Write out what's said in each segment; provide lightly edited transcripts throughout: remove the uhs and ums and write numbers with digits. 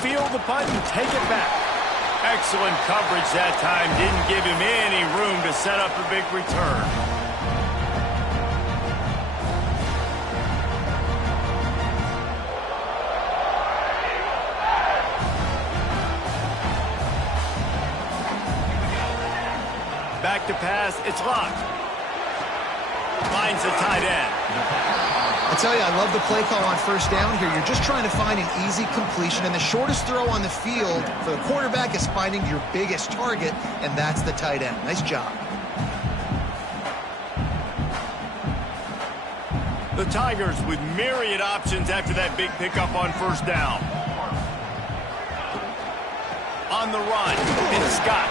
field the punt and take it back. Excellent coverage that time. Didn't give him any room to set up a big return. Back to pass. It's locked. Finds the tight end. I tell you, I love the play call on first down here. You're just trying to find an easy completion, and the shortest throw on the field for the quarterback is finding your biggest target, and that's the tight end. Nice job. The Tigers with myriad options after that big pickup on first down. On the run, it's Scott.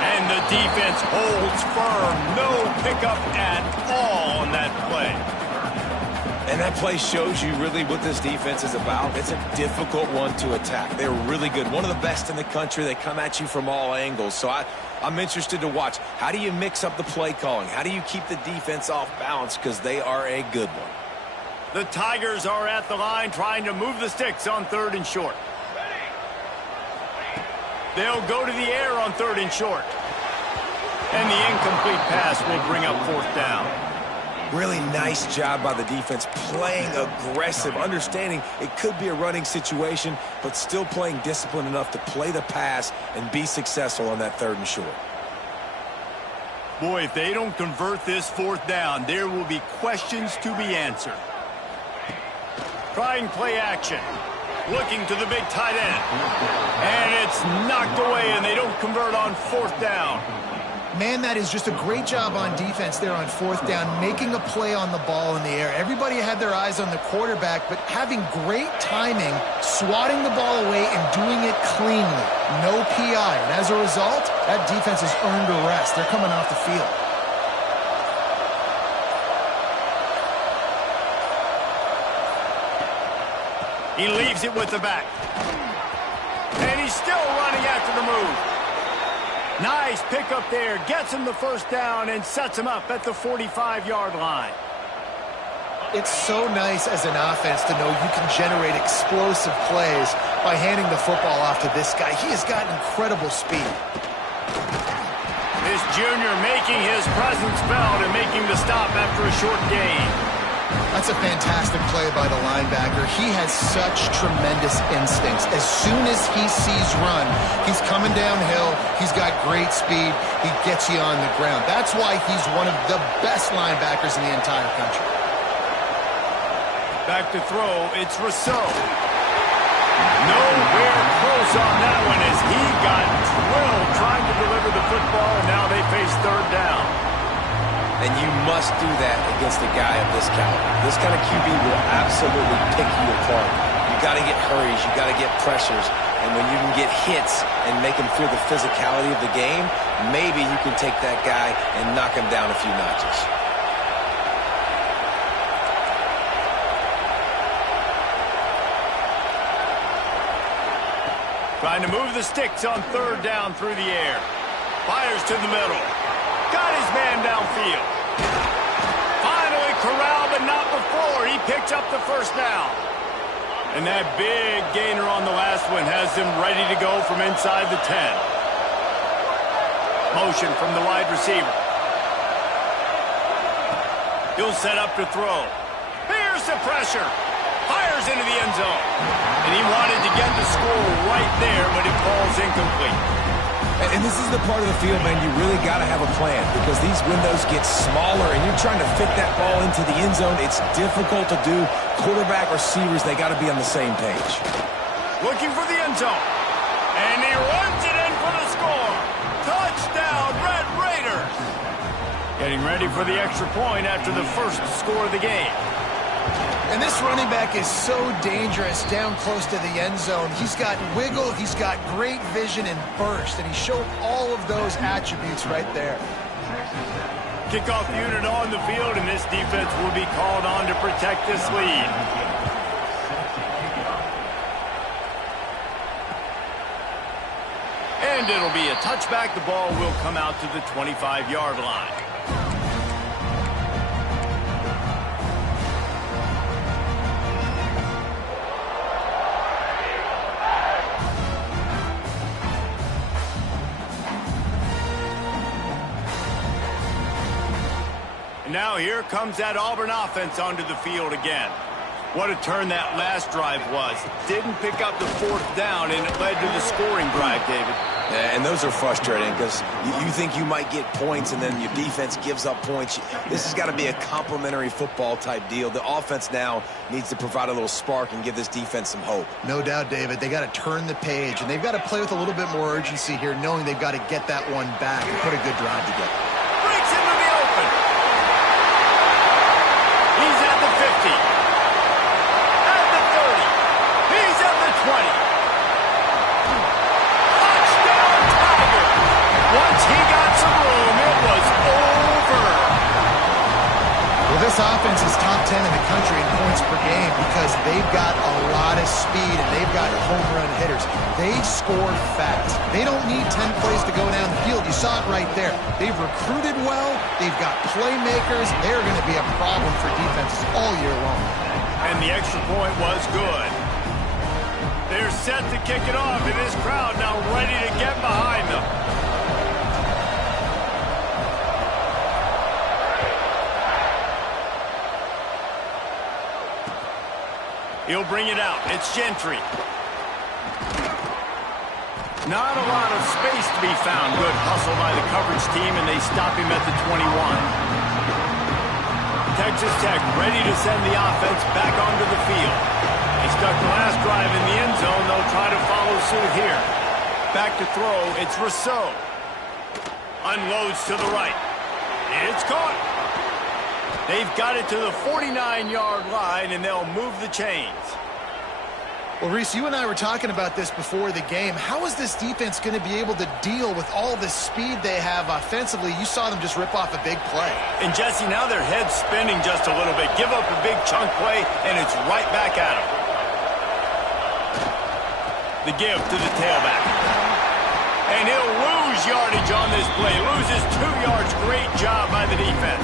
And the defense holds firm. No pickup at all on that play. And that play shows you really what this defense is about. It's a difficult one to attack. They're really good. One of the best in the country. They come at you from all angles. So I'm interested to watch. How do you mix up the play calling? How do you keep the defense off balance? Because they are a good one. The Tigers are at the line trying to move the sticks on 3rd and short. They'll go to the air on 3rd and short. And the incomplete pass will bring up 4th down. Really nice job by the defense, playing aggressive, understanding it could be a running situation, but still playing disciplined enough to play the pass and be successful on that 3rd and short. Boy, if they don't convert this 4th down, there will be questions to be answered. Trying play action. Looking to the big tight end. And it's knocked away, and they don't convert on 4th down. Man, that is just a great job on defense there on 4th down, making a play on the ball in the air. Everybody had their eyes on the quarterback, but having great timing, swatting the ball away, and doing it cleanly. No PI. And as a result, that defense has earned a rest. They're coming off the field. He leaves it with the back. And he's still running after the move. Nice pickup there. Gets him the 1st down and sets him up at the 45-yard line. It's so nice as an offense to know you can generate explosive plays by handing the football off to this guy. He has got incredible speed. This junior making his presence felt and making the stop after a short gain. That's a fantastic play by the linebacker. He has such tremendous instincts. As soon as he sees run, he's coming downhill. He's got great speed. He gets you on the ground. That's why he's one of the best linebackers in the entire country. Back to throw. It's Rousseau. Nowhere close on that one as he got drilled trying to deliver the football, and now they face 3rd down. And you must do that against a guy of this caliber. This kind of QB will absolutely pick you apart. You got to get hurries. You got to get pressures. And when you can get hits and make him feel the physicality of the game, maybe you can take that guy and knock him down a few notches. Trying to move the sticks on 3rd down through the air. Fires to the middle. Got his man downfield. Finally corralled, but not before. He picked up the 1st down. And that big gainer on the last one has him ready to go from inside the 10. Motion from the wide receiver. He'll set up to throw. Here's the pressure. Fires into the end zone. And he wanted to get the score right there, but it falls incomplete. And this is the part of the field, man, you really got to have a plan because these windows get smaller and you're trying to fit that ball into the end zone. It's difficult to do. Quarterback, receivers, they got to be on the same page. Looking for the end zone. And he runs it in for the score. Touchdown, Red Raiders. Getting ready for the extra point after the first score of the game. And this running back is so dangerous down close to the end zone. He's got wiggle, he's got great vision and burst, and he showed all of those attributes right there. Kickoff unit on the field, and this defense will be called on to protect this lead. And it'll be a touchback. The ball will come out to the 25-yard line. Now here comes that Auburn offense onto the field again. What a turn that last drive was. Didn't pick up the fourth down, and it led to the scoring drive, David. Yeah, and those are frustrating because you think you might get points and then your defense gives up points. This has got to be a complementary football type deal. The offense now needs to provide a little spark and give this defense some hope. No doubt, David. They got to turn the page, and they've got to play with a little bit more urgency here, knowing they've got to get that one back and put a good drive together. Breaks into the open. He's at the 50. At the 30. He's at the 20. Once he got some room, it was over. Well, this offense is top 10 in the country in points per game because they've got a lot of speed and they've got home run hitters. They score fast. They don't need 10 plays to go down the field. You saw it right there. They've recruited well. They've got playmakers. They're going to be a problem for defenses all year long. And the extra point was good. They're set to kick it off, and this crowd now ready to get behind them. He'll bring it out. It's Gentry. Not a lot of space to be found. Good hustle by the coverage team, and they stop him at the 21. Texas Tech ready to send the offense back onto the field. They stuck the last drive in the end zone. They'll try to follow suit here. Back to throw. It's Rousseau. Unloads to the right. It's caught. They've got it to the 49-yard line, and they'll move the chains. Well, Reese, you and I were talking about this before the game. How is this defense going to be able to deal with all the speed they have offensively? You saw them just rip off a big play. And, Jesse, now their head's spinning just a little bit. Give up a big chunk play, and it's right back at them. The give to the tailback. And he'll lose yardage on this play. Loses 2 yards. Great job by the defense.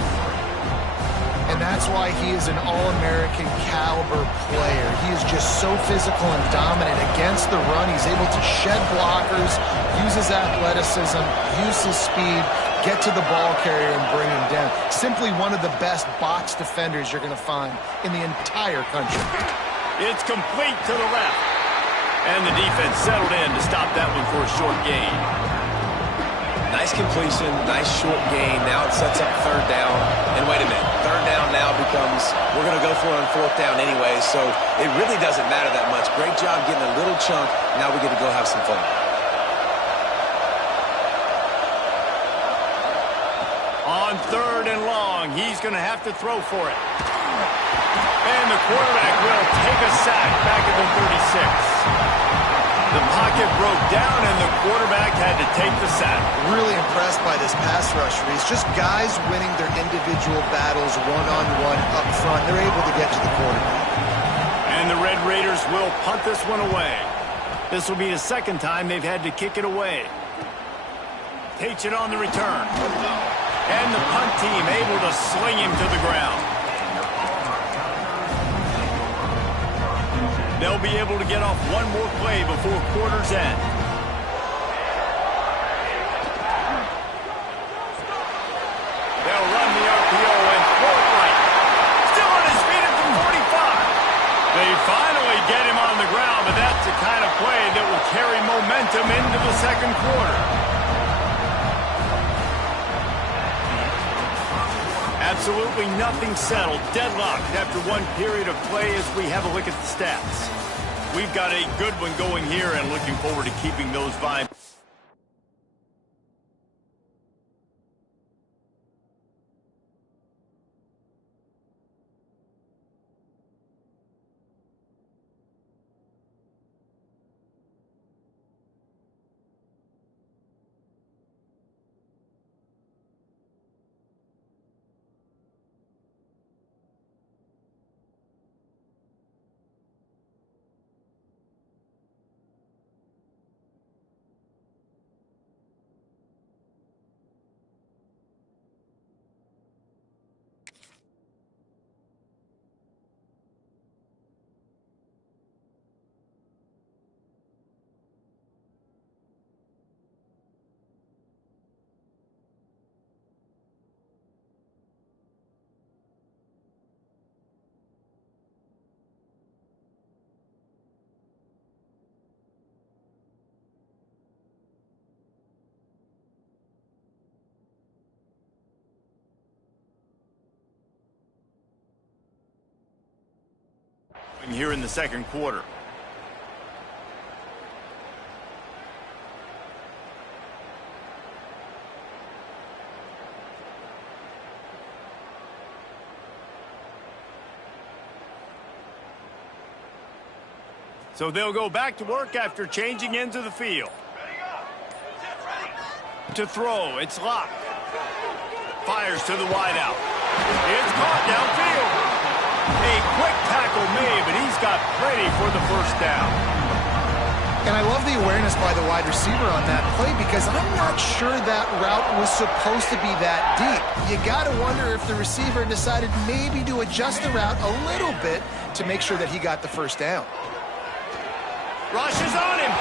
And that's why he is an All-American caliber player. He is just so physical and dominant against the run. He's able to shed blockers, use his athleticism, use his speed, get to the ball carrier and bring him down. Simply one of the best box defenders you're going to find in the entire country. It's complete to the left. And the defense settled in to stop that one for a short gain. Nice completion, nice short gain. Now it sets up third down. And wait a minute, third down now becomes, we're going to go for it on fourth down anyway, so it really doesn't matter that much. Great job getting a little chunk. Now we get to go have some fun. On third and long, he's going to have to throw for it. And the quarterback will take a sack back at the 36. The pocket broke down, and the quarterback had to take the sack. Really impressed by this pass rush, Reese. Just guys winning their individual battles one-on-one up front. They're able to get to the quarterback. And the Red Raiders will punt this one away. This will be the second time they've had to kick it away. Takes it on the return. And the punt team able to sling him to the ground. They'll be able to get off one more play before quarter's end. They'll run the RPO and throw it right. Still on his feet at the 45. They finally get him on the ground, but that's the kind of play that will carry momentum into the second quarter. Absolutely nothing settled. Deadlocked after one period of play as we have a look at the stats. We've got a good one going here and looking forward to keeping those vibes. here in the second quarter. So they'll go back to work after changing into the field. To throw, it's locked. Fires to the wideout. It's caught downfield. A quick tackle made, but he's got plenty for the first down. And I love the awareness by the wide receiver on that play because I'm not sure that route was supposed to be that deep. You got to wonder if the receiver decided maybe to adjust the route a little bit to make sure that he got the first down. Rushes on him.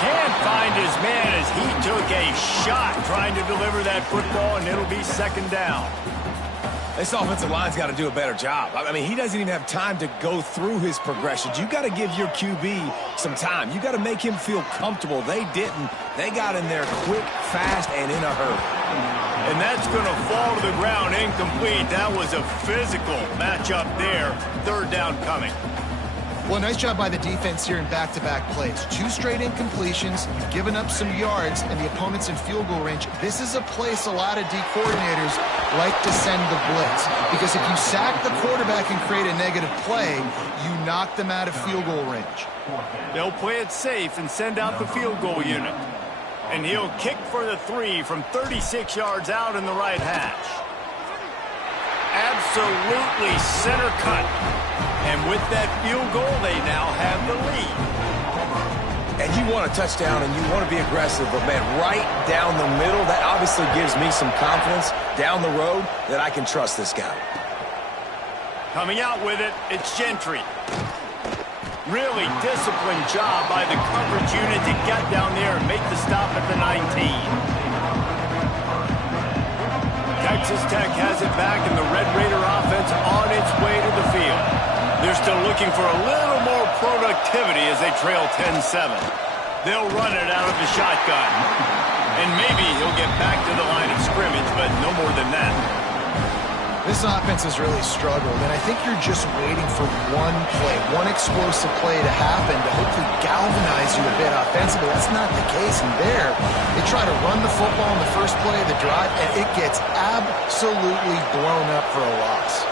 Can't find his man as he took a shot trying to deliver that football, and it'll be second down. This offensive line's got to do a better job. I mean, he doesn't even have time to go through his progressions. You got to give your QB some time. You got to make him feel comfortable. They didn't. They got in there quick, fast, and in a hurry. And that's going to fall to the ground incomplete. That was a physical matchup there. Third down coming. Well, nice job by the defense here in back-to-back plays. 2 straight incompletions, you've given up some yards, and the opponent's in field goal range. This is a place a lot of D coordinators like to send the blitz. Because if you sack the quarterback and create a negative play, you knock them out of field goal range. They'll play it safe and send out the field goal unit. And he'll kick for the 3 from 36 yards out in the right hash. Absolutely center cut. And with that field goal, they now have the lead. And you want a touchdown and you want to be aggressive, but, man, right down the middle, that obviously gives me some confidence down the road that I can trust this guy. Coming out with it, it's Gentry. Really disciplined job by the coverage unit to get down there and make the stop at the 19. Texas Tech has it back, and the Red Raider offense on its way to the field. They're still looking for a little more productivity as they trail 10-7. They'll run it out of the shotgun. And maybe he'll get back to the line of scrimmage, but no more than that. This offense has really struggled, and I think you're just waiting for one play, one explosive play to happen to hopefully galvanize you a bit offensively. That's not the case in there. They try to run the football in the first play of the drive, and it gets absolutely blown up for a loss.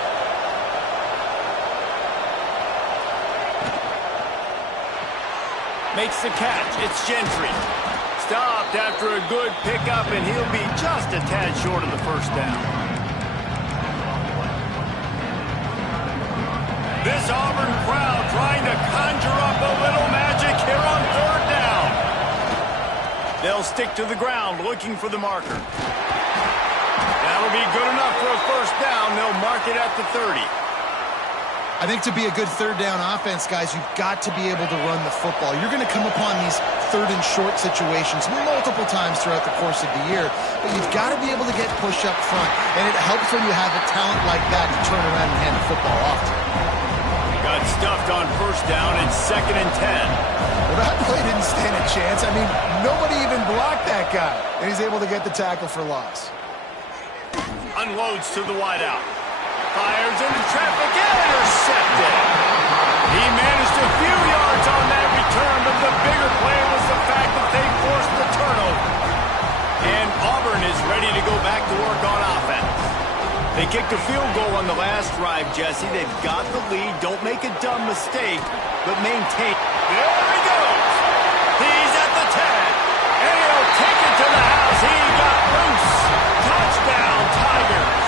Makes the catch. It's Gentry. Stopped after a good pickup, and he'll be just a tad short of the first down. This Auburn crowd trying to conjure up a little magic here on third down. They'll stick to the ground looking for the marker. That'll be good enough for a first down. They'll mark it at the 30. I think to be a good third down offense, guys, you've got to be able to run the football. You're going to come upon these third and short situations multiple times throughout the course of the year, but you've got to be able to get push up front, and it helps when you have a talent like that to turn around and hand the football off to. Got stuffed on first down. It's 2nd and 10. Well, that play didn't stand a chance. I mean, nobody even blocked that guy, and he's able to get the tackle for loss. Unloads to the wideout. Fires into traffic, intercepted. He managed a few yards on that return, but the bigger play was the fact that they forced the turnover. And Auburn is ready to go back to work on offense. They kicked a field goal on the last drive, Jesse. They've got the lead. Don't make a dumb mistake, but maintain. There he goes. He's at the 10. And he'll take it to the house. He got loose. Touchdown, Tigers.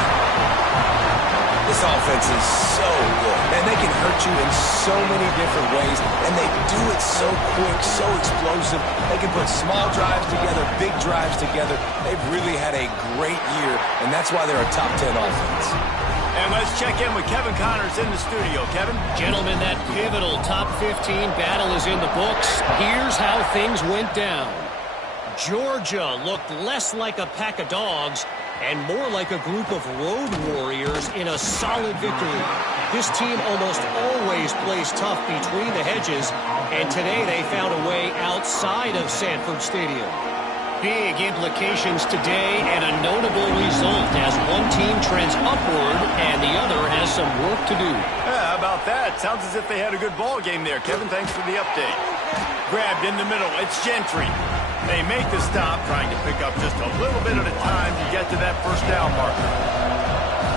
This offense is so good, and they can hurt you in so many different ways, and they do it so quick, so explosive. They can put small drives together, big drives together. They've really had a great year, and that's why they're a top 10 offense. And let's check in with Kevin Connors in the studio. Kevin? Gentlemen, that pivotal top 15 battle is in the books. Here's how things went down. Georgia looked less like a pack of dogs and more like a group of road warriors in a solid victory. This team almost always plays tough between the hedges, and today they found a way outside of Sanford Stadium. Big implications today and a notable result as one team trends upward and the other has some work to do. Yeah, How about that? Sounds as if they had a good ball game there. Kevin, thanks for the update. Grabbed in the middle. It's Gentry. They make the stop, trying to pick up just a little bit at a time to get to that first down marker.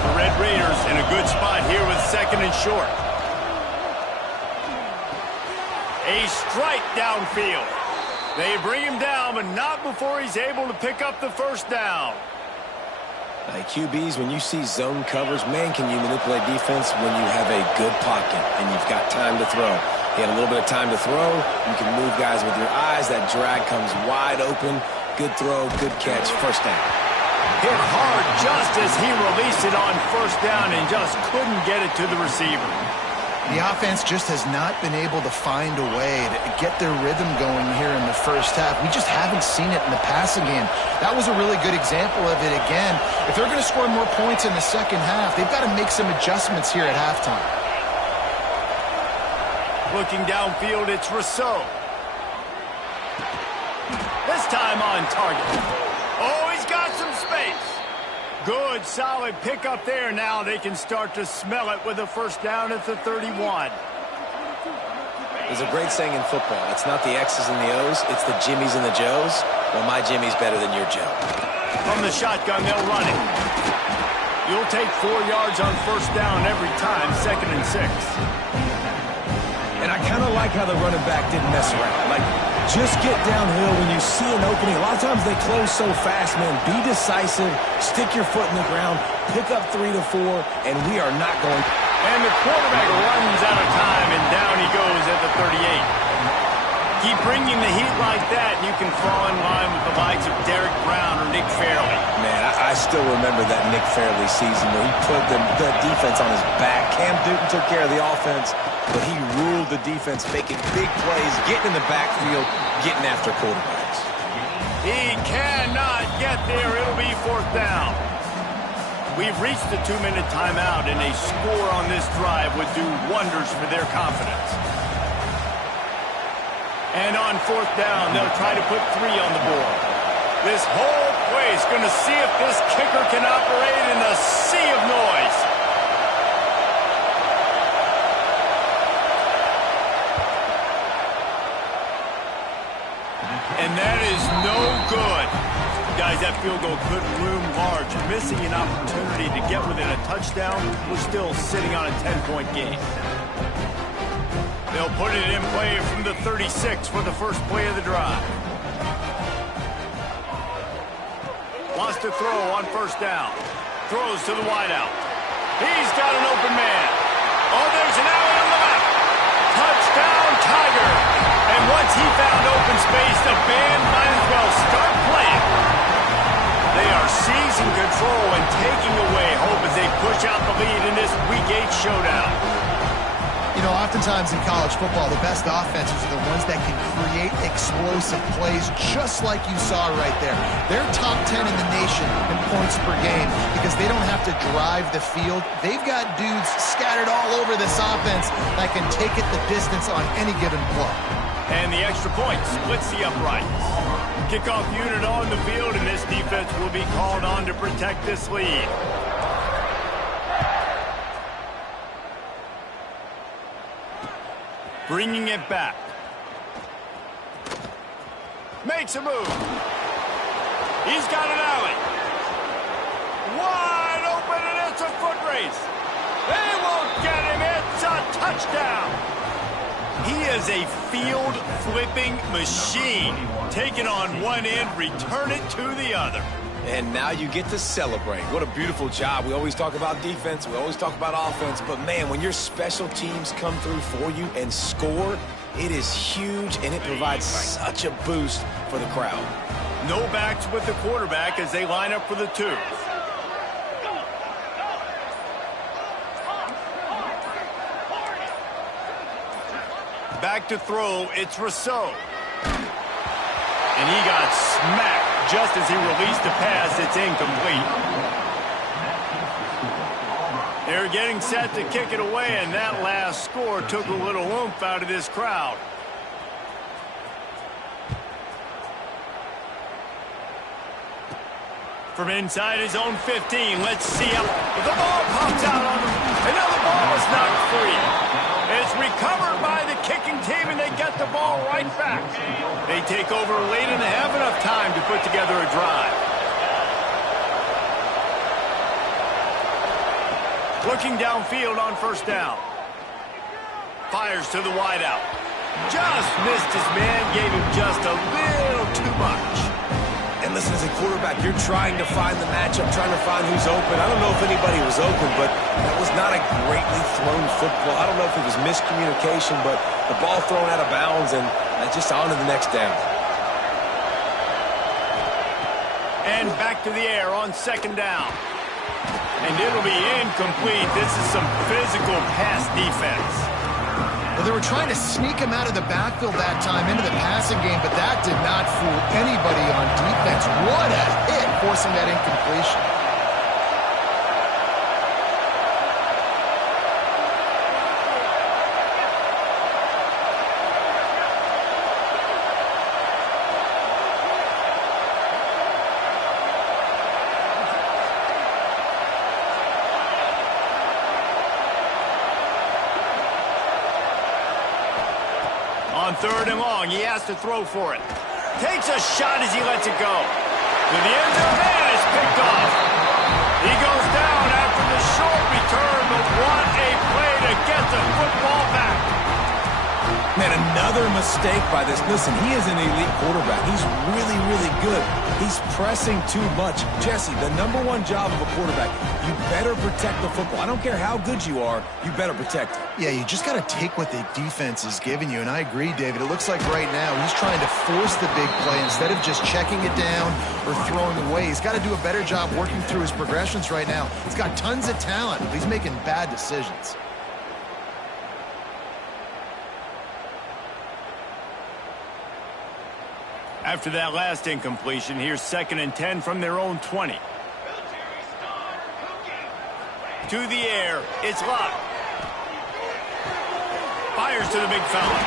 The Red Raiders in a good spot here with second and short. A strike downfield. They bring him down, but not before he's able to pick up the first down. QBs, when you see zone covers, man, can you manipulate defense when you have a good pocket and you've got time to throw. He had a little bit of time to throw. You can move guys with your eyes. That drag comes wide open. Good throw, good catch, first down. Hit hard just as he released it on first down and just couldn't get it to the receiver. The offense just has not been able to find a way to get their rhythm going here in the first half. We just haven't seen it in the passing game. That was a really good example of it again. If they're going to score more points in the second half, they've got to make some adjustments here at halftime. Looking downfield, it's Rousseau. This time on target. Oh, he's got some space. Good, solid pickup there. Now they can start to smell it with a first down at the 31. There's a great saying in football. It's not the X's and the O's, it's the Jimmies and the Joes. Well, my Jimmy's better than your Joe. From the shotgun, they'll run it. You'll take 4 yards on first down every time, second and 6. And I kind of like how the running back didn't mess around. Like, just get downhill when you see an opening. A lot of times they close so fast, man. Be decisive, stick your foot in the ground, pick up 3 to 4, and we are not going. And the quarterback runs out of time, and down he goes at the 38. Keep bringing the heat like that, and you can fall in line with the likes of Derek Brown or Nick Fairley. Man, I still remember that Nick Fairley season where he put the defense on his back. Cam Newton took care of the offense, but he ruled the defense, making big plays, getting in the backfield, getting after quarterbacks. He cannot get there. It'll be fourth down. We've reached the 2-minute timeout, and a score on this drive would do wonders for their confidence. And on fourth down, they'll try to put 3 on the board. This whole place going to see if this kicker can operate in the sea of noise. And that is no good. Guys, that field goal could loom large. Missing an opportunity to get within a touchdown. We're still sitting on a 10-point game. They'll put it in play from the 36 for the first play of the drive. Wants to throw on first down. Throws to the wideout. He's got an open man. Oh, there's an alley on the left. Touchdown, Tiger. And once he found open space, the band might as well start playing. They are seizing control and taking away hope as they push out the lead in this Week 8 showdown. You know, oftentimes in college football, the best offenses are the ones that can create explosive plays, just like you saw right there. They're top 10 in the nation in points per game because they don't have to drive the field. They've got dudes scattered all over this offense that can take it the distance on any given play. And the extra point splits the uprights. Kickoff unit on the field, and this defense will be called on to protect this lead. Bringing it back. Makes a move. He's got an alley. Wide open, and it's a foot race. They won't get him. It's a touchdown. He is a field-flipping machine. Taking on one end, return it to the other. And now you get to celebrate. What a beautiful job. We always talk about defense. We always talk about offense. But, man, when your special teams come through for you and score, it is huge, and it provides such a boost for the crowd. No backs with the quarterback as they line up for the 2. Back to throw, it's Rousseau. And he got smacked just as he released the pass. It's incomplete. They're getting set to kick it away, and that last score took a little oomph out of this crowd. From inside his own 15, let's see how the ball pops out on the And now the ball is knocked free. It's recovered by the kicking team, and they get the ball right back. They take over late and they have enough time to put together a drive. Looking downfield on first down. Fires to the wideout. Just missed his man, gave him just a little too much. And listen, as a quarterback, you're trying to find the matchup, trying to find who's open. I don't know if anybody was open, but that was not a greatly thrown football. I don't know if it was miscommunication, but the ball thrown out of bounds and just on to the next down. And back to the air on second down. And it'll be incomplete. This is some physical pass defense. Well, they were trying to sneak him out of the backfield that time into the passing game, but that did not fool anybody on defense. What a hit, forcing that incompletion. On third and long, he has to throw for it. Takes a shot as he lets it go. To the end zone, and it's picked off. He goes down after the short return, but what a play to get the football back. Man, another mistake by this. Listen, he is an elite quarterback. He's really, really good. He's pressing too much. Jesse, the number one job of a quarterback, you better protect the football. I don't care how good you are, you better protect it. Yeah, you just got to take what the defense is giving you, and I agree, David. It looks like right now he's trying to force the big play instead of just checking it down or throwing away. He's got to do a better job working through his progressions right now. He's got tons of talent, but he's making bad decisions. After that last incompletion, here's 2nd and 10 from their own 20. To the air, it's locked. Fires to the big fella.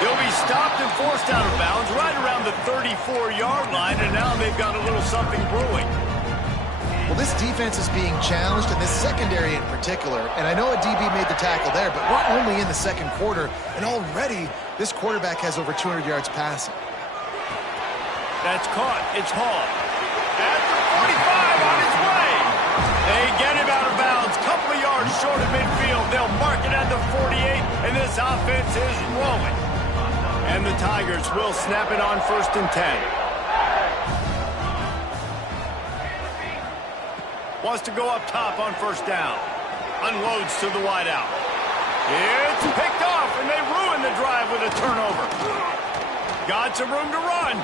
He'll be stopped and forced out of bounds right around the 34-yard line, and now they've got a little something brewing. Well, this defense is being challenged, and this secondary in particular, and I know a DB made the tackle there, but we're only in the second quarter, and already this quarterback has over 200 yards passing. That's caught. It's Hall. At the 45 on his way. They get him out of bounds. Couple of yards short of midfield. They'll mark it at the 48, and this offense is rolling. And the Tigers will snap it on 1st and 10. Wants to go up top on 1st down. Unloads to the wideout. It's picked off, and they ruin the drive with a turnover. Got some room to run.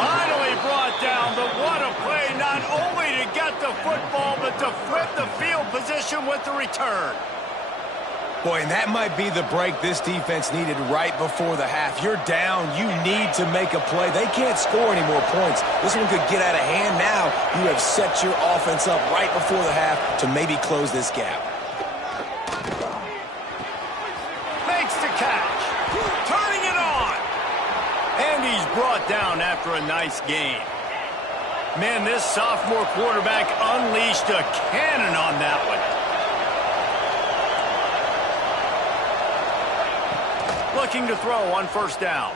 Finally brought down, but what a play, not only to get the football, but to flip the field position with the return. Boy, and that might be the break this defense needed right before the half. You're down. You need to make a play. They can't score any more points. This one could get out of hand now. You have set your offense up right before the half to maybe close this gap. Makes the catch. Turning it on. And he's brought down after a nice game. Man, this sophomore quarterback unleashed a cannon on that one. Looking to throw on 1st down.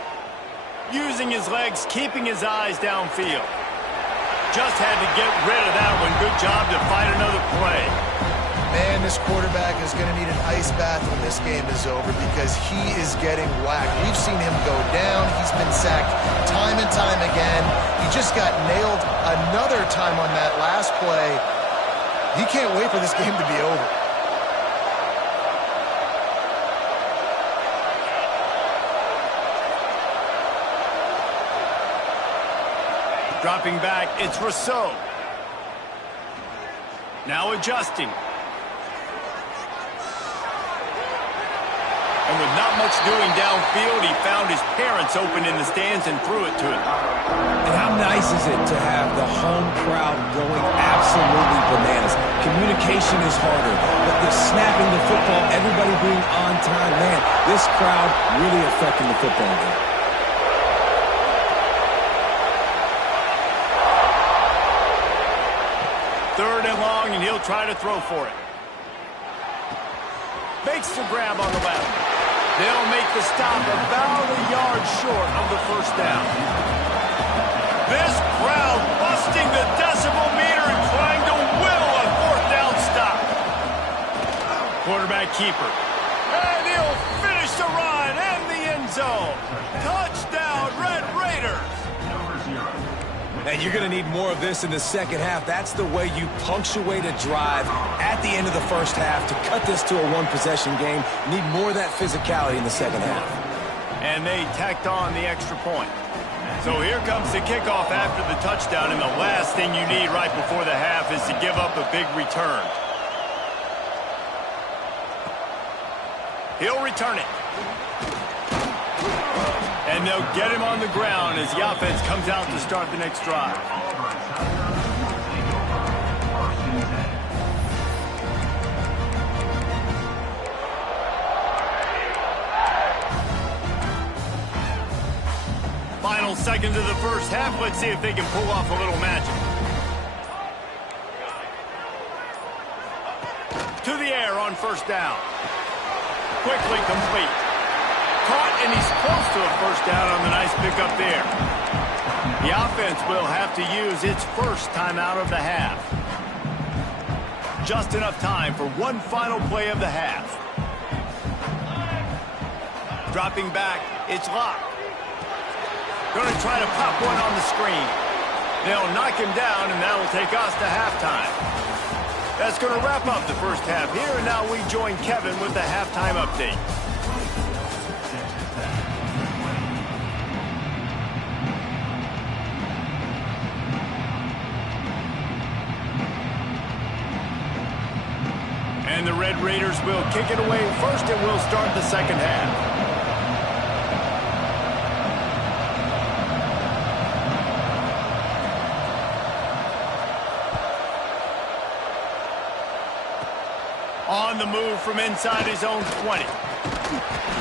Using his legs, keeping his eyes downfield. Just had to get rid of that one. Good job to fight another play. Man, this quarterback is going to need an ice bath when this game is over because he is getting whacked. We've seen him go down. He's been sacked time and time again. He just got nailed another time on that last play. He can't wait for this game to be over. Dropping back, it's Rousseau. Now adjusting. And with not much doing downfield, he found his parents open in the stands and threw it to him. And how nice is it to have the home crowd going absolutely bananas? Communication is harder, but the snapping the football, everybody being on time, man, this crowd really affecting the football game. Third and long, and he'll try to throw for it. Makes the grab on the left. They'll make the stop about a yard short of the first down. This crowd busting the decibel meter and trying to will a fourth down stop. Quarterback keeper. And he'll finish the run and the end zone. Touchdown, Red Raiders. And you're going to need more of this in the second half. That's the way you punctuate a drive at the end of the first half to cut this to a one-possession game. You need more of that physicality in the second half. And they tacked on the extra point. So here comes the kickoff after the touchdown, and the last thing you need right before the half is to give up a big return. He'll return it. And they'll get him on the ground as the offense comes out to start the next drive. Final seconds of the first half. Let's see if they can pull off a little magic. To the air on first down. Quickly complete. Caught, and he's close to a first down on the nice pickup there. The offense will have to use its first timeout of the half. Just enough time for one final play of the half. Dropping back, it's locked. Going to try to pop one on the screen. They'll knock him down, and that'll take us to halftime. That's going to wrap up the first half here, and now we join Kevin with the halftime update. And the Red Raiders will kick it away first, and we'll start the second half. On the move from inside his own 20.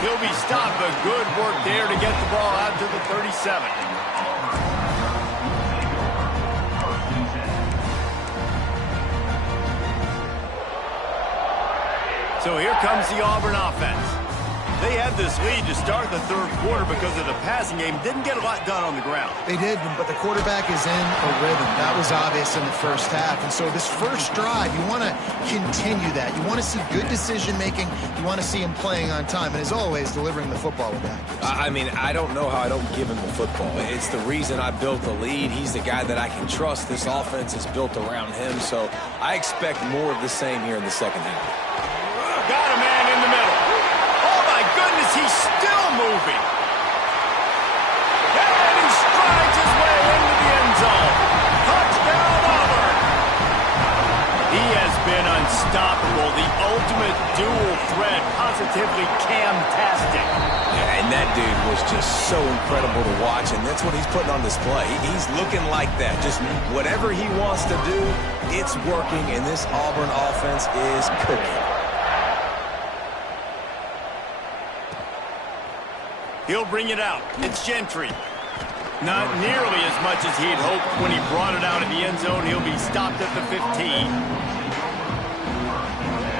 He'll be stopped, but good work there to get the ball out to the 37. So here comes the Auburn offense. They had this lead to start the third quarter because of the passing game. Didn't get a lot done on the ground. They did, but the quarterback is in a rhythm. That was obvious in the first half. And so this first drive, you want to continue that. You want to see good decision-making. You want to see him playing on time. And as always, delivering the football with accuracy. I mean, I don't know how I don't give him the football. It's the reason I built the lead. He's the guy that I can trust. This offense is built around him. So I expect more of the same here in the second half. Got a man in the middle. Oh, my goodness, he's still moving. And he strides his way into the end zone. Touchdown, Auburn. He has been unstoppable. The ultimate dual threat, positively Cam-tastic. Yeah, and that dude was just so incredible to watch, and that's what he's putting on display. He's looking like that. Just whatever he wants to do, it's working, and this Auburn offense is cooking. He'll bring it out. It's Gentry. Not nearly as much as he'd hoped when he brought it out of the end zone. He'll be stopped at the 15.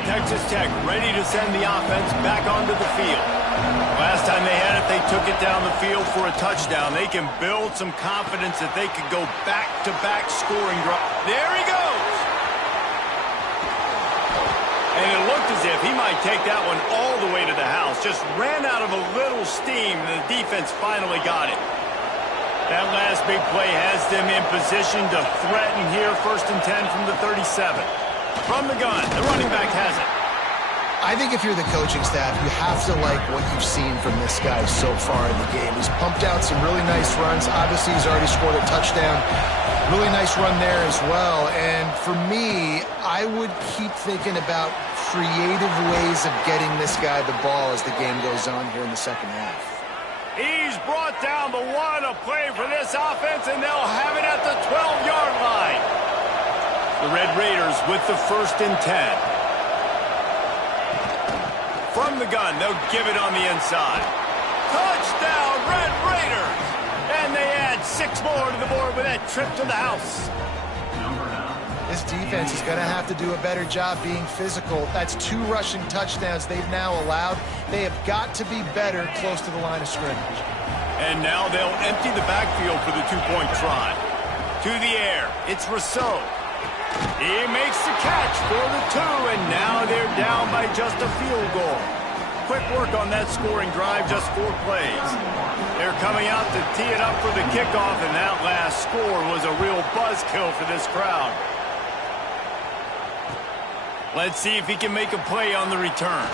Texas Tech ready to send the offense back onto the field. Last time they had it, they took it down the field for a touchdown. They can build some confidence that they could go back-to-back scoring drive. There he goes! And it looked as if he might take that one all the way to the house. Just ran out of a little steam, and the defense finally got it. That last big play has them in position to threaten here, 1st and 10 from the 37. From the gun, the running back has it. I think if you're the coaching staff, you have to like what you've seen from this guy so far in the game. He's pumped out some really nice runs. Obviously, he's already scored a touchdown. Really nice run there as well. And for me, I would keep thinking about creative ways of getting this guy the ball as the game goes on here in the second half. He's brought down the one, a play for this offense, and they'll have it at the 12-yard line. The Red Raiders with the 1st and 10. From the gun, they'll give it on the inside. Touchdown, Red Raiders! And they add 6 more to the board with that trip to the house. This defense is going to have to do a better job being physical. That's 2 rushing touchdowns they've now allowed. They have got to be better close to the line of scrimmage. And now they'll empty the backfield for the 2-point try. To the air, it's Rousseau. He makes the catch for the 2, and now they're down by just a field goal. Quick work on that scoring drive, just 4 plays. They're coming out to tee it up for the kickoff, and that last score was a real buzzkill for this crowd. Let's see if he can make a play on the return.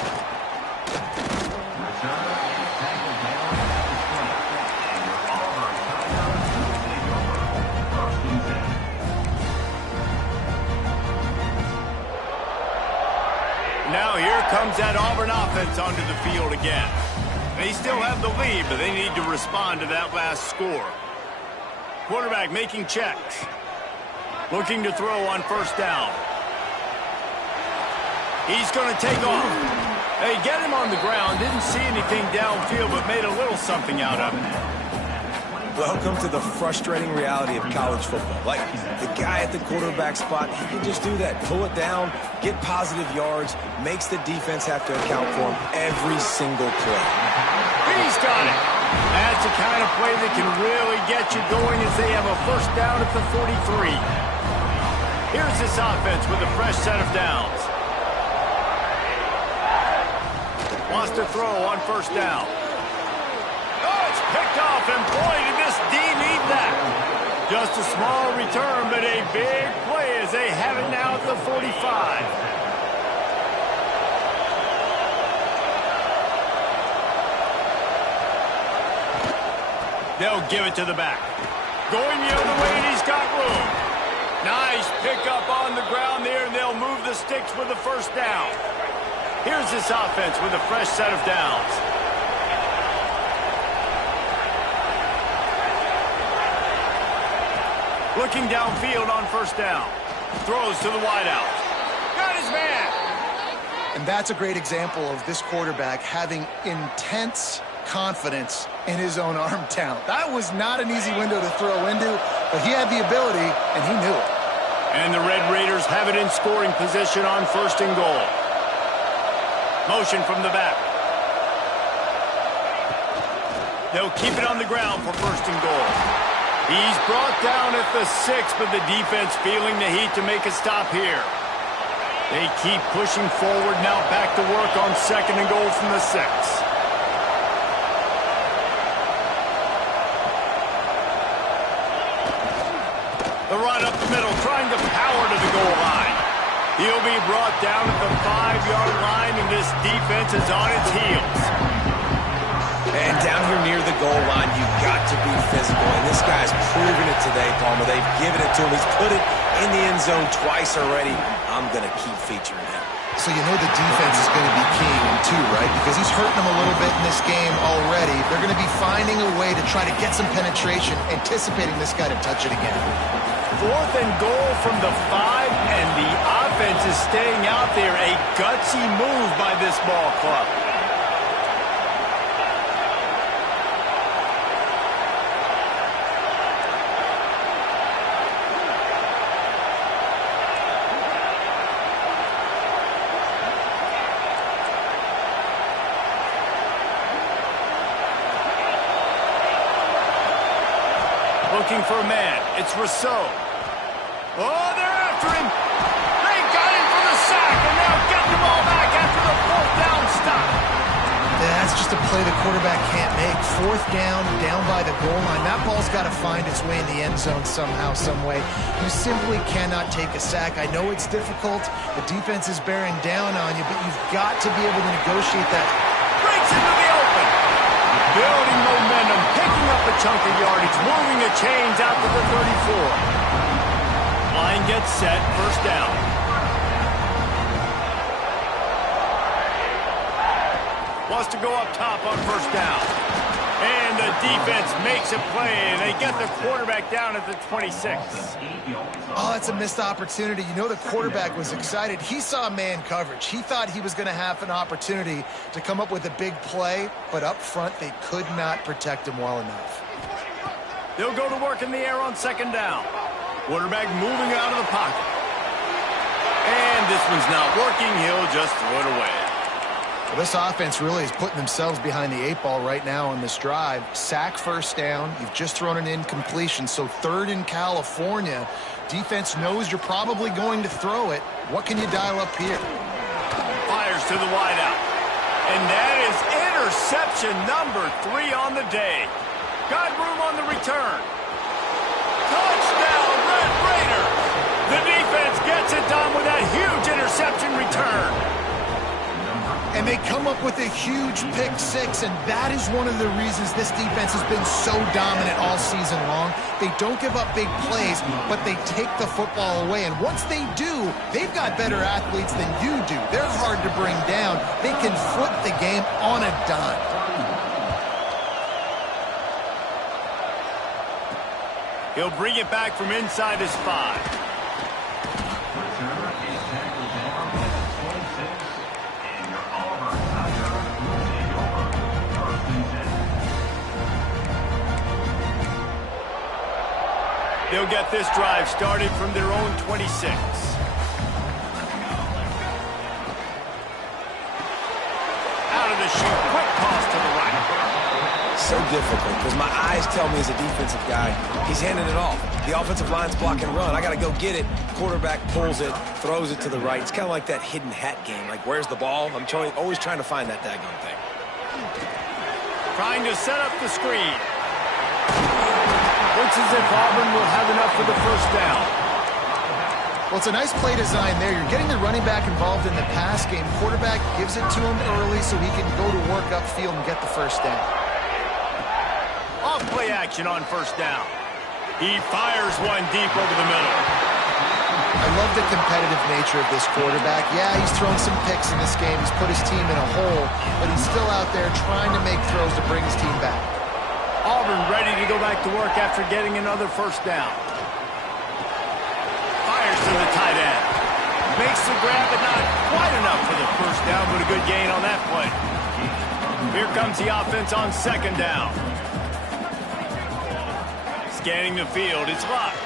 Now here comes that Auburn offense onto the field again. They still have the lead, but they need to respond to that last score. Quarterback making checks. Looking to throw on first down. He's going to take off. They get him on the ground. Didn't see anything downfield, but made a little something out of it. Welcome to the frustrating reality of college football. Like, the guy at the quarterback spot, he can just do that. Pull it down, get positive yards, makes the defense have to account for him every single play. He's got it. That's the kind of play that can really get you going as they have a first down at the 43. Here's this offense with a fresh set of downs. Wants to throw on first down. Oh, it's picked off, and boy, did this D need that. Just a small return, but a big play as they have it now at the 45. They'll give it to the back. Going the other way, and he's got room. Nice pickup on the ground there, and they'll move the sticks with the first down. Here's this offense with a fresh set of downs. Looking downfield on first down. Throws to the wideout. Got his man. And that's a great example of this quarterback having intense confidence in his own arm talent. That was not an easy window to throw into, but he had the ability, and he knew it. And the Red Raiders have it in scoring position on first and goal. Motion from the back. They'll keep it on the ground for first and goal. He's brought down at the 6, but the defense feeling the heat to make a stop here. They keep pushing forward, now back to work on second and goal from the 6. The run up the middle, trying to power to the goal line. He'll be brought down at the 5-yard line, and this defense is on its heels. And down here near the goal line, you've got to be physical. And this guy's proven it today, Palmer. They've given it to him. He's put it in the end zone twice already. I'm going to keep featuring him. So you know the defense is going to be keying him too, right? Because he's hurting them a little bit in this game already. They're going to be finding a way to try to get some penetration, anticipating this guy to touch it again. Fourth and goal from the 5, and the offense is staying out there. A gutsy move by this ball club. Looking for a man. It's Rousseau. Oh, they're after him. They got him for the sack, and they'll get the ball back after the 4th down stop. Yeah, that's just a play the quarterback can't make. 4th down, down by the goal line. That ball's got to find its way in the end zone somehow, some way. You simply cannot take a sack. I know it's difficult. The defense is bearing down on you, but you've got to be able to negotiate that. Breaks into the open. Building momentum, picking up a chunk of yardage, moving the chains out to the 34. Line gets set, first down. Wants to go up top on first down. And the defense makes a play, and they get the quarterback down at the 26. Oh, that's a missed opportunity. You know the quarterback was excited. He saw man coverage. He thought he was going to have an opportunity to come up with a big play, but up front they could not protect him well enough. They'll go to work in the air on second down. Quarterback moving out of the pocket. And this one's not working. He'll just throw it away. Well, this offense really is putting themselves behind the 8 ball right now on this drive. Sack, first down. You've just thrown an incompletion, so 3rd in California. Defense knows you're probably going to throw it. What can you dial up here? Fires to the wideout. And that is interception number 3 on the day. Got room on the return. Touchdown, Red Raiders! The defense gets it done with that huge interception return. And they come up with a huge pick 6, and that is one of the reasons this defense has been so dominant all season long. They don't give up big plays, but they take the football away. And once they do, they've got better athletes than you do. They're hard to bring down. They can flip the game on a dime. He'll bring it back from inside his 5. They'll get this drive started from their own 26. Out of the chute, quick toss to the right. So difficult because my eyes tell me as a defensive guy, he's handing it off. The offensive line's block and run. I got to go get it. Quarterback pulls it, throws it to the right. It's kind of like that hidden hat game. Like, where's the ball? I'm always trying to find that daggone thing. Trying to set up the screen. Looks as if Auburn will have enough for the first down. Well, it's a nice play design there. You're getting the running back involved in the pass game. Quarterback gives it to him early so he can go to work upfield and get the first down. Off play action on first down. He fires one deep over the middle. I love the competitive nature of this quarterback. Yeah, he's thrown some picks in this game. He's put his team in a hole, but he's still out there trying to make throws to bring his team back. Auburn ready to go back to work after getting another first down. Fires to the tight end. Makes the grab, but not quite enough for the first down, but a good gain on that play. Here comes the offense on second down. Scanning the field, it's locked.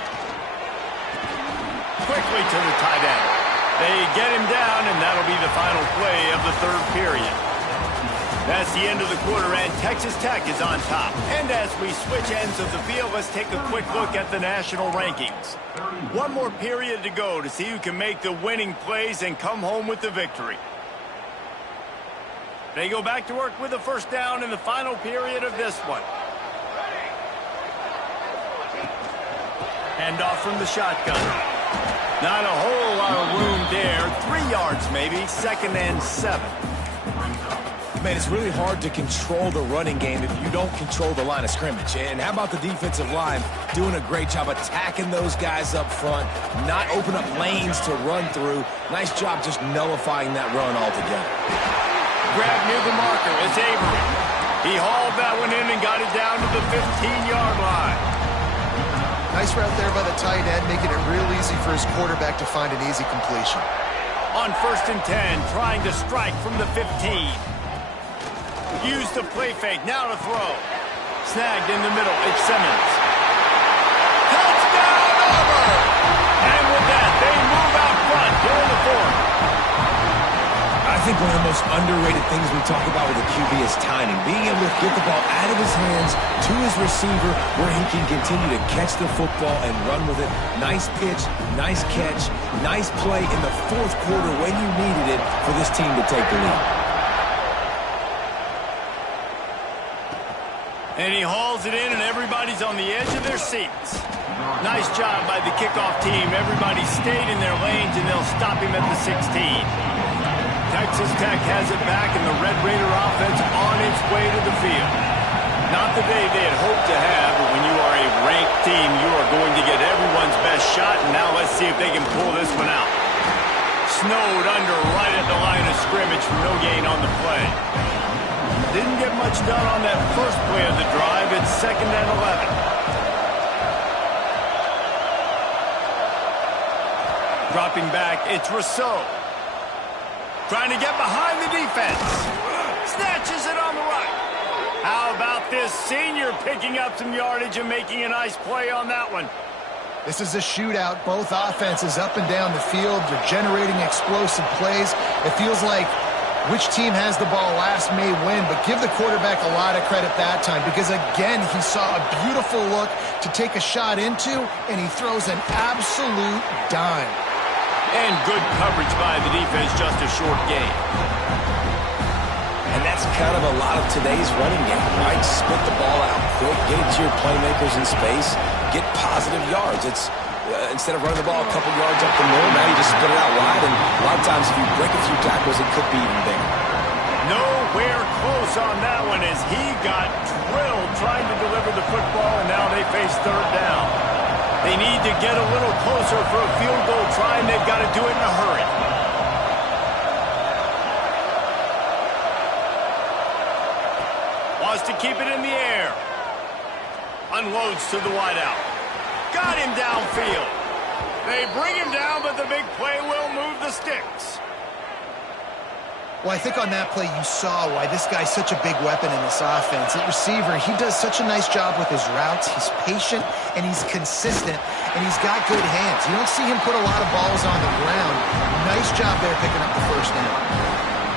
Quickly to the tight end. They get him down, and that'll be the final play of the 3rd period. That's the end of the quarter, and Texas Tech is on top. And as we switch ends of the field, let's take a quick look at the national rankings. One more period to go to see who can make the winning plays and come home with the victory. They go back to work with the first down in the final period of this one. Hand off from the shotgun. Not a whole lot of room there. 3 yards maybe, 2nd and 7. Man, it's really hard to control the running game if you don't control the line of scrimmage. And how about the defensive line doing a great job attacking those guys up front, not open up lanes to run through. Nice job just nullifying that run altogether. Grab near the marker. It's Avery. He hauled that one in and got it down to the 15-yard line. Nice route there by the tight end, making it real easy for his quarterback to find an easy completion. On 1st and 10, trying to strike from the 15. Use the play fake, now to throw. Snagged in the middle, it's Simmons. Touchdown, Auburn! And with that, they move out front here in the 4th. I think one of the most underrated things we talk about with a QB is timing. Being able to get the ball out of his hands to his receiver where he can continue to catch the football and run with it. Nice pitch, nice catch, nice play in the 4th quarter when you needed it for this team to take the lead. And he hauls it in, and everybody's on the edge of their seats. Nice job by the kickoff team. Everybody stayed in their lanes, and they'll stop him at the 16. Texas Tech has it back, and the Red Raider offense on its way to the field. Not the day they had hoped to have, but when you are a ranked team, you are going to get everyone's best shot, and now let's see if they can pull this one out. Snowed under right at the line of scrimmage for no gain on the play. Didn't get much done on that first play of the drive. It's 2nd and 11. Dropping back, it's Rousseau. Trying to get behind the defense. Snatches it on the right. How about this senior picking up some yardage and making a nice play on that one? This is a shootout. Both offenses up and down the field. They're generating explosive plays. It feels like which team has the ball last may win, but give the quarterback a lot of credit that time because, again, he saw a beautiful look to take a shot into, and he throws an absolute dime. And good coverage by the defense, just a short gain. And that's kind of a lot of today's running game, right? Spit the ball out quick, get it to your playmakers in space, get positive yards. It's instead of running the ball a couple yards up the middle, now you just spit it out wide, and a lot of times if you break a few tackles, it could be even bigger. Nowhere close on that one as he got drilled trying to deliver the football, and now they face third down. They need to get a little closer for a field goal try, and they've got to do it in a hurry. Wants to keep it in the air. Unloads to the wideout. Got him downfield. They bring him down, but the big play will move the sticks. Well, I think on that play you saw why this guy's such a big weapon in this offense. At receiver, he does such a nice job with his routes. He's patient, and he's consistent, and he's got good hands. You don't see him put a lot of balls on the ground. Nice job there picking up the first down.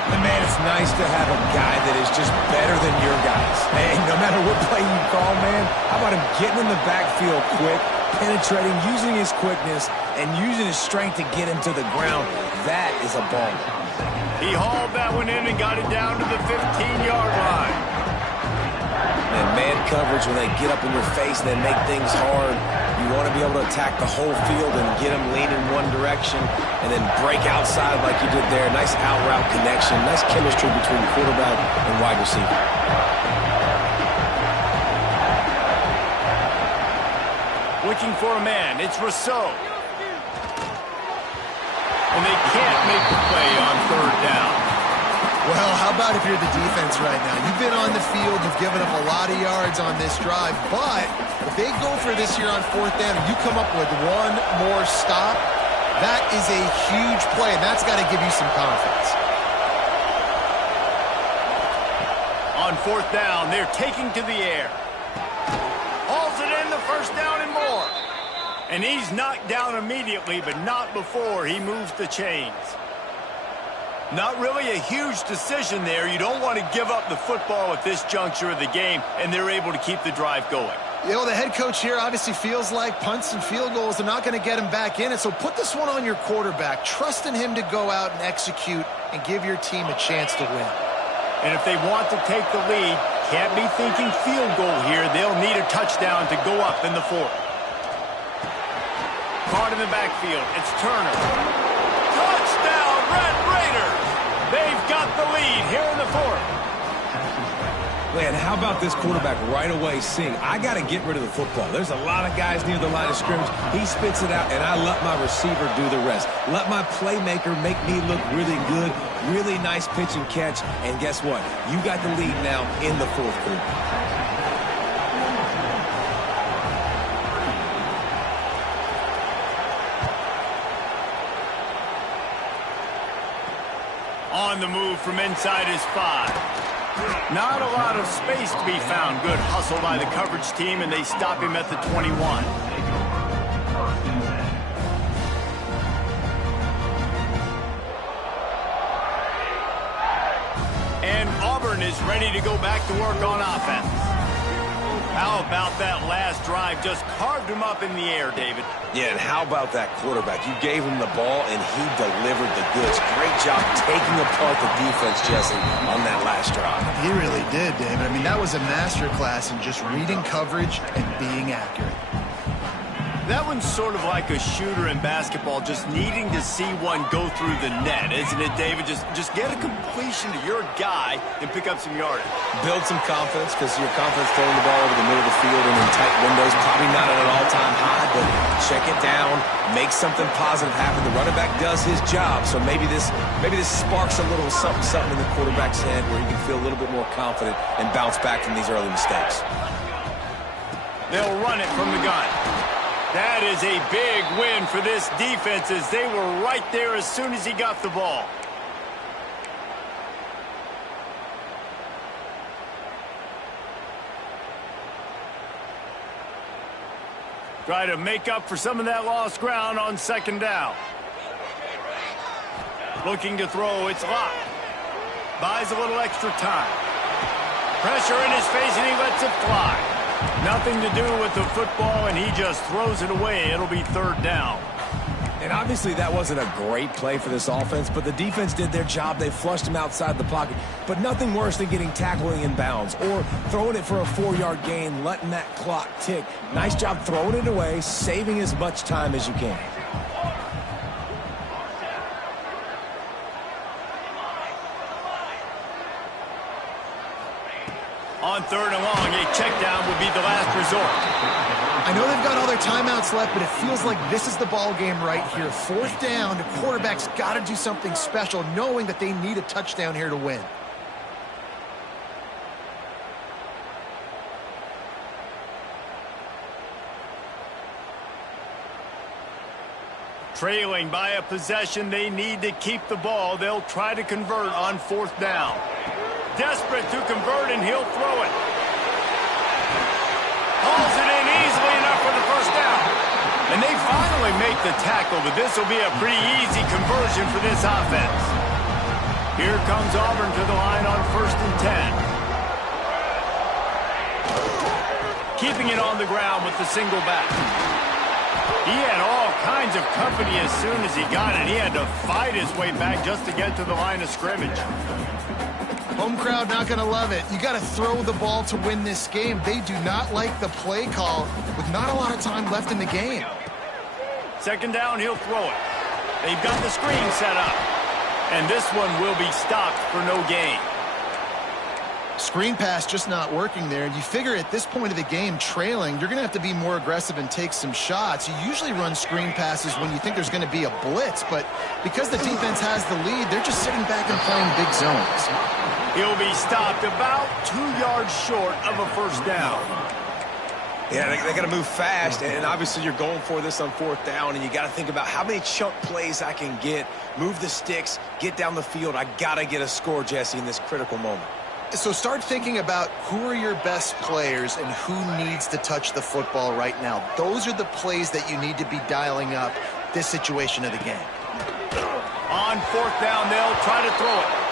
And, man, it's nice to have a guy that is just better than your guys. Hey, no matter what play you call, man, how about him getting in the backfield quick, penetrating, using his quickness, and using his strength to get him to the ground? That is a ball. He hauled that one in and got it down to the 15-yard line. And man coverage, when they get up in your face and they make things hard, you want to be able to attack the whole field and get them leaning one direction and then break outside like you did there. Nice out route connection, nice chemistry between quarterback and wide receiver. Looking for a man. It's Rousseau. And they can't make the play on third down. Well, how about if you're the defense right now? You've been on the field, you've given up a lot of yards on this drive, but if they go for this here on fourth down and you come up with one more stop, that is a huge play, and that's got to give you some confidence. On fourth down, they're taking to the air. Hauls it in, the first down and more. And he's knocked down immediately, but not before he moves the chains. Not really a huge decision there. You don't want to give up the football at this juncture of the game, and they're able to keep the drive going. You know, the head coach here obviously feels like punts and field goals are not going to get him back in it, so put this one on your quarterback. Trust in him to go out and execute and give your team a chance to win. And if they want to take the lead, can't be thinking field goal here. They'll need a touchdown to go up in the fourth. Caught in the backfield. It's Turner. Touchdown, Red Raiders! They've got the lead here in the fourth. Man, how about this quarterback right away seeing, I got to get rid of the football. There's a lot of guys near the line of scrimmage. He spits it out, and I let my receiver do the rest. Let my playmaker make me look really good. Really nice pitch and catch. And guess what? You got the lead now in the fourth quarter. On the move from inside his 5. Not a lot of space to be found. Good hustle by the coverage team, and they stop him at the 21. And Auburn is ready to go back to work on offense. How about that last drive? Just carved him up in the air, David. Yeah, and how about that quarterback? You gave him the ball, and he delivered the goods. Great job taking apart the defense, Jesse, on that last drive. He really did, David. I mean, that was a masterclass in just reading coverage and being accurate. That one's sort of like a shooter in basketball, just needing to see one go through the net, isn't it, David? Just get a completion to your guy and pick up some yardage. Build some confidence, because your confidence throwing the ball over the middle of the field and in tight windows, probably not at an all-time high, but check it down, make something positive happen. The running back does his job, so maybe this sparks a little something in the quarterback's head where he can feel a little bit more confident and bounce back from these early mistakes. They'll run it from the gun. That is a big win for this defense as they were right there as soon as he got the ball. Try to make up for some of that lost ground on second down. Looking to throw, it's locked. Buys a little extra time. Pressure in his face, and he lets it fly. Nothing to do with the football, and he just throws it away. It'll be third down. And obviously that wasn't a great play for this offense, but the defense did their job. They flushed him outside the pocket. But nothing worse than getting tackled in bounds or throwing it for a 4-yard gain, letting that clock tick. Nice job throwing it away, saving as much time as you can. On third and long, a check down would be the last resort. I know they've got all their timeouts left, but it feels like this is the ball game right here. Fourth down, the quarterback's got to do something special, knowing that they need a touchdown here to win. Trailing by a possession, they need to keep the ball. They'll try to convert on fourth down. Desperate to convert, and he'll throw it. Hauls it in easily enough for the first down. And they finally make the tackle, but this will be a pretty easy conversion for this offense. Here comes Auburn to the line on 1st and 10. Keeping it on the ground with the single back. He had all kinds of company as soon as he got it. He had to fight his way back just to get to the line of scrimmage. Home crowd not going to love it. You got to throw the ball to win this game. They do not like the play call with not a lot of time left in the game. Second down, he'll throw it. They've got the screen set up. And this one will be stopped for no gain. Screen pass just not working there. And you figure at this point of the game, trailing, you're going to have to be more aggressive and take some shots. You usually run screen passes when you think there's going to be a blitz. But because the defense has the lead, they're just sitting back and playing big zones. He'll be stopped about 2 yards short of a first down. Yeah, they got to move fast, and obviously you're going for this on fourth down, and you got to think about how many chunk plays I can get, move the sticks, get down the field. I got to get a score, Jesse, in this critical moment. So start thinking about who are your best players and who needs to touch the football right now. Those are the plays that you need to be dialing up this situation of the game. On fourth down, they'll try to throw it.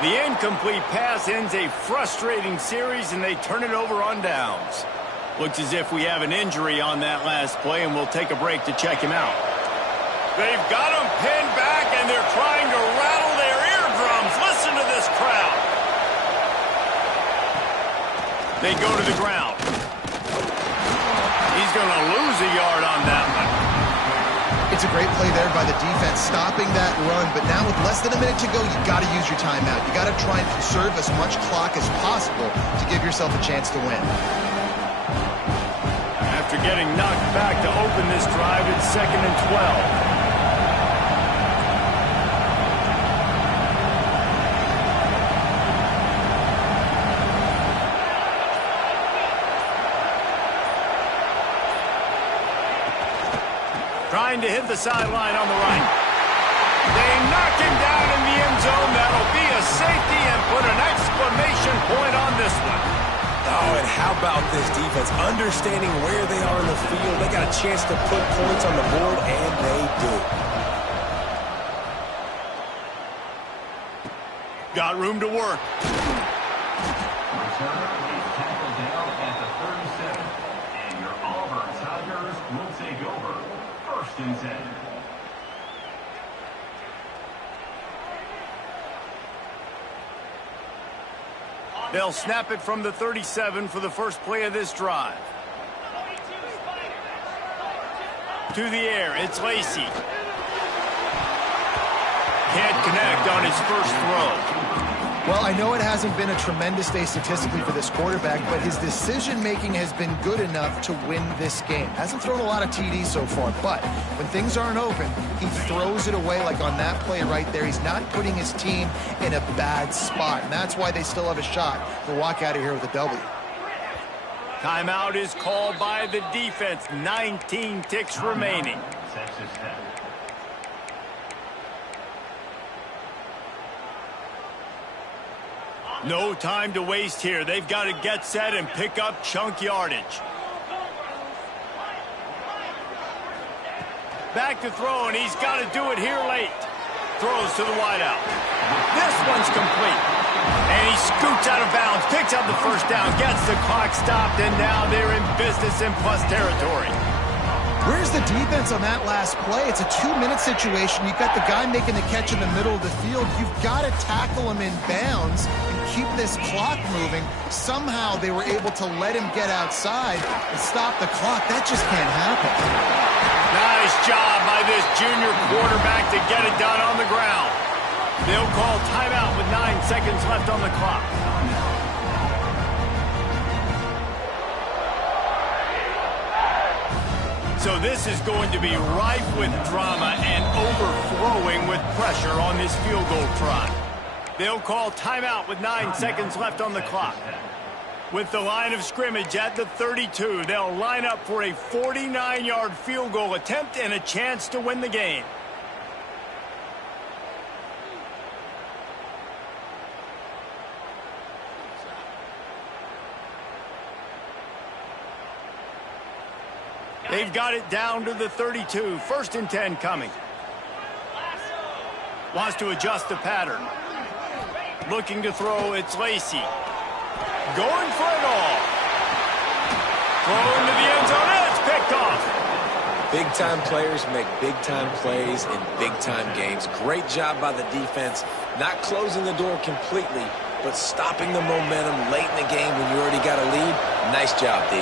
The incomplete pass ends a frustrating series, and they turn it over on downs. Looks as if we have an injury on that last play, and we'll take a break to check him out. They've got him pinned back, and they're trying to rattle their eardrums. Listen to this crowd. They go to the ground. He's going to lose a yard on that one. It's a great play there by the defense, stopping that run. But now with less than a minute to go, you got to use your timeout. You got to try and conserve as much clock as possible to give yourself a chance to win. After getting knocked back to open this drive, it's 2nd and 12. Trying to hit the sideline on the right. They knock him down in the end zone. That'll be a safety and put an exclamation point on this one. Oh, and how about this defense? Understanding where they are in the field. They got a chance to put points on the board, and they do. Got room to work. Returner is tackled down at the 37, and your Auburn Tigers will take over. 1st and 10. They'll snap it from the 37 for the first play of this drive. To the air, it's Lacey. Can't connect on his first throw. Well, I know it hasn't been a tremendous day statistically for this quarterback, but his decision-making has been good enough to win this game. Hasn't thrown a lot of TDs so far, but when things aren't open, he throws it away like on that play right there. He's not putting his team in a bad spot, and that's why they still have a shot to walk out of here with a W. Timeout is called by the defense. 19 ticks remaining. Texas Tech. No time to waste here. They've got to get set and pick up chunk yardage. Back to throw, and he's got to do it here late. Throws to the wideout. This one's complete. And he scoots out of bounds, picks up the first down, gets the clock stopped, and now they're in business in plus territory. Where's the defense on that last play? It's a 2-minute situation. You've got the guy making the catch in the middle of the field. You've got to tackle him in bounds and keep this clock moving. Somehow they were able to let him get outside and stop the clock. That just can't happen. Nice job by this junior quarterback to get it done on the ground. They'll call timeout with 9 seconds left on the clock. So this is going to be rife with drama and overflowing with pressure on this field goal try. They'll call timeout with 9 seconds left on the clock. With the line of scrimmage at the 32, they'll line up for a 49-yard field goal attempt and a chance to win the game. They've got it down to the 32. 1st and 10 coming. Wants to adjust the pattern. Looking to throw, it's Lacey. Going for it all. Throw into the end zone. It's picked off. Big-time players make big-time plays in big-time games. Great job by the defense, not closing the door completely, but stopping the momentum late in the game when you already got a lead. Nice job, D.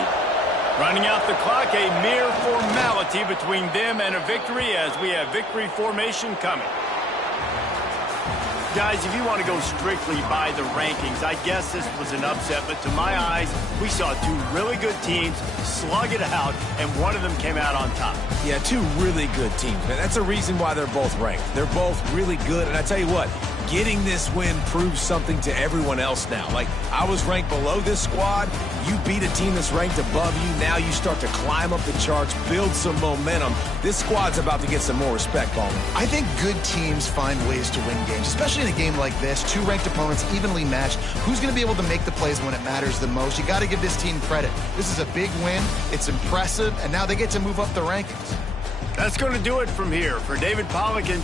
Running out the clock, a mere formality between them and a victory as we have victory formation coming. Guys, if you want to go strictly by the rankings, I guess this was an upset, but to my eyes, we saw two really good teams slug it out, and one of them came out on top. Yeah, two really good teams, man. That's a reason why they're both ranked. They're both really good, and I tell you what, getting this win proves something to everyone else now. Like, I was ranked below this squad. You beat a team that's ranked above you. Now you start to climb up the charts, build some momentum. This squad's about to get some more respect, Ballman. I think good teams find ways to win games, especially in a game like this. Two ranked opponents evenly matched. Who's going to be able to make the plays when it matters the most? You got to give this team credit. This is a big win. It's impressive, and now they get to move up the rankings. That's going to do it from here. For David Pollack and